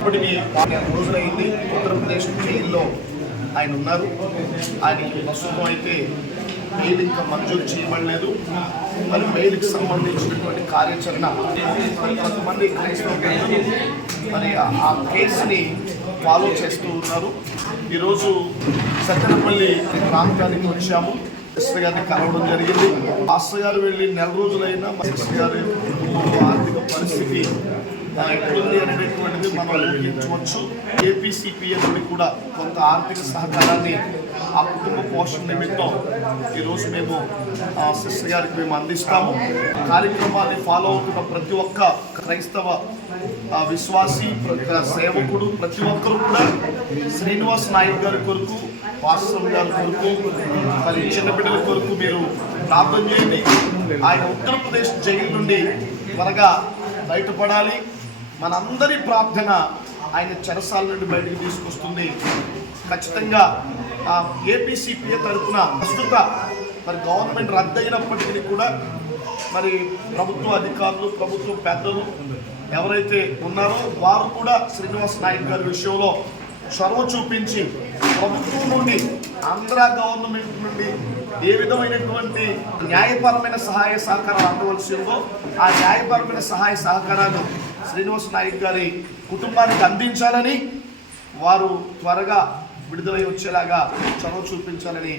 ఇప్పటికి 12 రోజులైంది ఉత్తరప్రదేశ్ జైల్లో ఆయన ఉన్నారు. ఆయనకి ప్రస్తుతం అయితే బెయిల్ ఇంకా మంజూరు చేయబడలేదు. మరి బెయిల్కి సంబంధించినటువంటి కార్యాచరణ కొంతమంది క్రైస్తవ పెద్దలు మరి ఆ కేసుని ఫాలో చేస్తూ ఉన్నారు. ఈరోజు సత్తెనపల్లి ప్రాంతానికి వచ్చాము. సిస్టర్ గారిని కలవడం జరిగింది. మాస్టర్ గారు వెళ్ళి నెల రోజులైనా సిస్టర్ గారి ఆర్థిక పరిస్థితి ఎట్లుంది అనేటువంటిది మనం ఊహించవచ్చు. ఏపీసీపీఏ నుండి కూడా కొంత ఆర్థిక సహకారాన్ని ఆ కుటుంబ పోషణ నిమిత్తం ఈరోజు మేము సిస్టర్ గారికి మేము అందిస్తాము. కార్యక్రమాన్ని ఫాలో అవుతున్న ప్రతి ఒక్క క్రైస్తవ విశ్వాసి సేవకుడు ప్రతి ఒక్కరు కూడా శ్రీనివాస్ నాయక్ గారి కొరకు, పాస్టర్ గారి కొరకు, మరి చిన్న బిడ్డల కొరకు మీరు ప్రార్థన చేయండి. ఆయన ఉత్తరప్రదేశ్ జైలు నుండి త్వరగా బయటపడాలి. మనందరి ప్రార్థన ఆయన చెరసాల నుండి బయటకు తీసుకొస్తుంది. ఖచ్చితంగా ఏపీసీపీఏ తరఫున ప్రస్తుత మరి గవర్నమెంట్ రద్దయినప్పటికీ కూడా మరి ప్రభుత్వ అధికారులు, ప్రభుత్వ పెద్దలు ఎవరైతే ఉన్నారో వారు కూడా శ్రీనివాస్ నాయక్ గారి విషయంలో చొరవ చూపించి ప్రభుత్వం నుండి, ఆంధ్ర గవర్నమెంట్ నుండి ఏ విధమైనటువంటి న్యాయపరమైన సహాయ సహకారాలు అందవలసిందో ఆ న్యాయపరమైన సహాయ సహకారాలు శ్రీనివాస్ నాయక్ గారి కుటుంబానికి అందించాలని, వారు త్వరగా విడుదలై వచ్చేలాగా చొరవ చూపించాలని